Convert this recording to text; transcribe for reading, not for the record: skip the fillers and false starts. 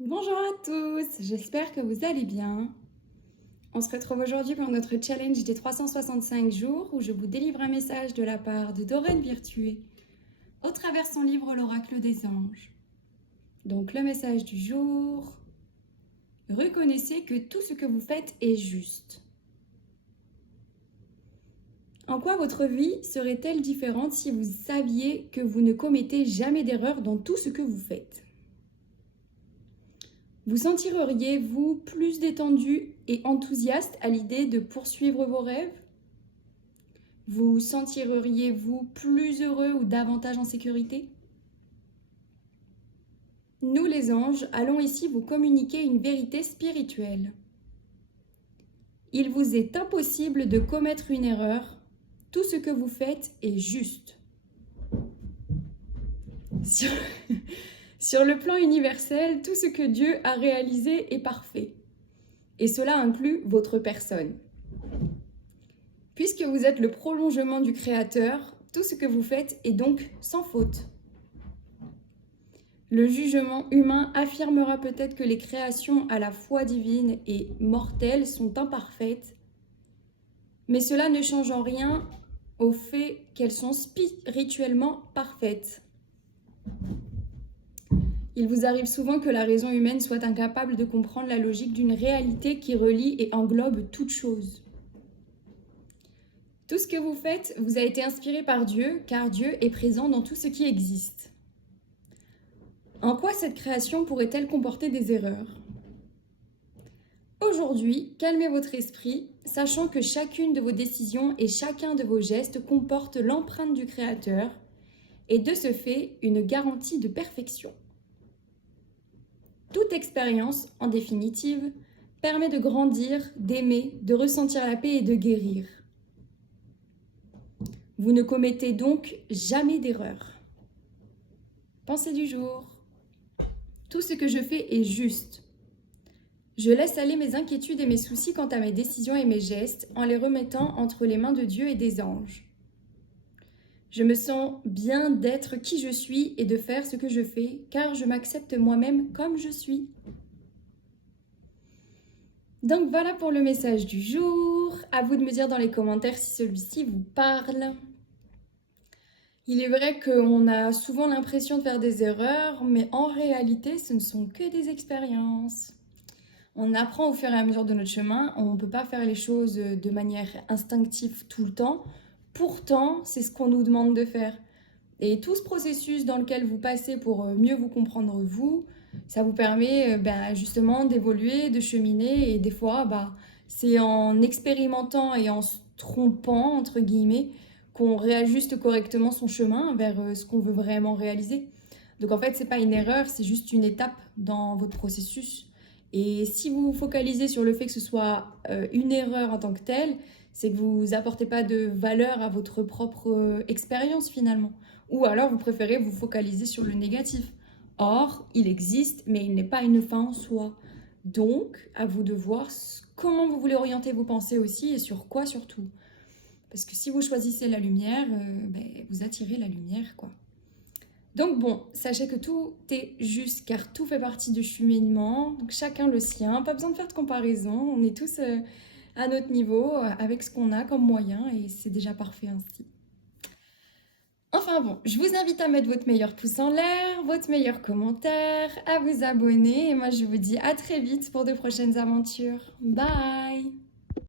Bonjour à tous, j'espère que vous allez bien. On se retrouve aujourd'hui pour notre challenge des 365 jours où je vous délivre un message de la part de Doreen Virtué au travers son livre L'Oracle des Anges. Donc le message du jour, reconnaissez que tout ce que vous faites est juste. En quoi votre vie serait-elle différente si vous saviez que vous ne commettez jamais d'erreur dans tout ce que vous faites ? Vous sentireriez-vous plus détendu et enthousiaste à l'idée de poursuivre vos rêves ? Vous sentireriez-vous plus heureux ou davantage en sécurité ? Nous les anges allons ici vous communiquer une vérité spirituelle. Il vous est impossible de commettre une erreur. Tout ce que vous faites est juste. Sur le plan universel, tout ce que Dieu a réalisé est parfait. Et cela inclut votre personne. Puisque vous êtes le prolongement du Créateur, tout ce que vous faites est donc sans faute. Le jugement humain affirmera peut-être que les créations à la fois divines et mortelles sont imparfaites, mais cela ne change en rien au fait qu'elles sont spirituellement parfaites. Il vous arrive souvent que la raison humaine soit incapable de comprendre la logique d'une réalité qui relie et englobe toute chose. Tout ce que vous faites vous a été inspiré par Dieu, car Dieu est présent dans tout ce qui existe. En quoi cette création pourrait-elle comporter des erreurs ? Aujourd'hui, calmez votre esprit, sachant que chacune de vos décisions et chacun de vos gestes comporte l'empreinte du Créateur et de ce fait une garantie de perfection. Toute expérience, en définitive, permet de grandir, d'aimer, de ressentir la paix et de guérir. Vous ne commettez donc jamais d'erreur. Pensée du jour. Tout ce que je fais est juste. Je laisse aller mes inquiétudes et mes soucis quant à mes décisions et mes gestes en les remettant entre les mains de Dieu et des anges. Je me sens bien d'être qui je suis et de faire ce que je fais, car je m'accepte moi-même comme je suis. Donc voilà pour le message du jour. À vous de me dire dans les commentaires si celui-ci vous parle. Il est vrai qu'on a souvent l'impression de faire des erreurs, mais en réalité, ce ne sont que des expériences. On apprend au fur et à mesure de notre chemin, on ne peut pas faire les choses de manière instinctive tout le temps. Pourtant, c'est ce qu'on nous demande de faire. Et tout ce processus dans lequel vous passez pour mieux vous comprendre vous, ça vous permet justement d'évoluer, de cheminer. Et des fois, c'est en expérimentant et en se trompant, entre guillemets, qu'on réajuste correctement son chemin vers ce qu'on veut vraiment réaliser. Donc en fait, c'est pas une erreur, c'est juste une étape dans votre processus. Et si vous vous focalisez sur le fait que ce soit une erreur en tant que telle, c'est que vous n'apportez pas de valeur à votre propre expérience finalement. Ou alors vous préférez vous focaliser sur le négatif. Or, il existe, mais il n'est pas une fin en soi. Donc, à vous de voir comment vous voulez orienter vos pensées aussi et sur quoi surtout. Parce que si vous choisissez la lumière, vous attirez la lumière, quoi. Donc bon, sachez que tout est juste car tout fait partie du cheminement, donc chacun le sien, pas besoin de faire de comparaison, on est tous à notre niveau avec ce qu'on a comme moyen et c'est déjà parfait ainsi. Enfin bon, je vous invite à mettre votre meilleur pouce en l'air, votre meilleur commentaire, à vous abonner et moi je vous dis à très vite pour de prochaines aventures. Bye!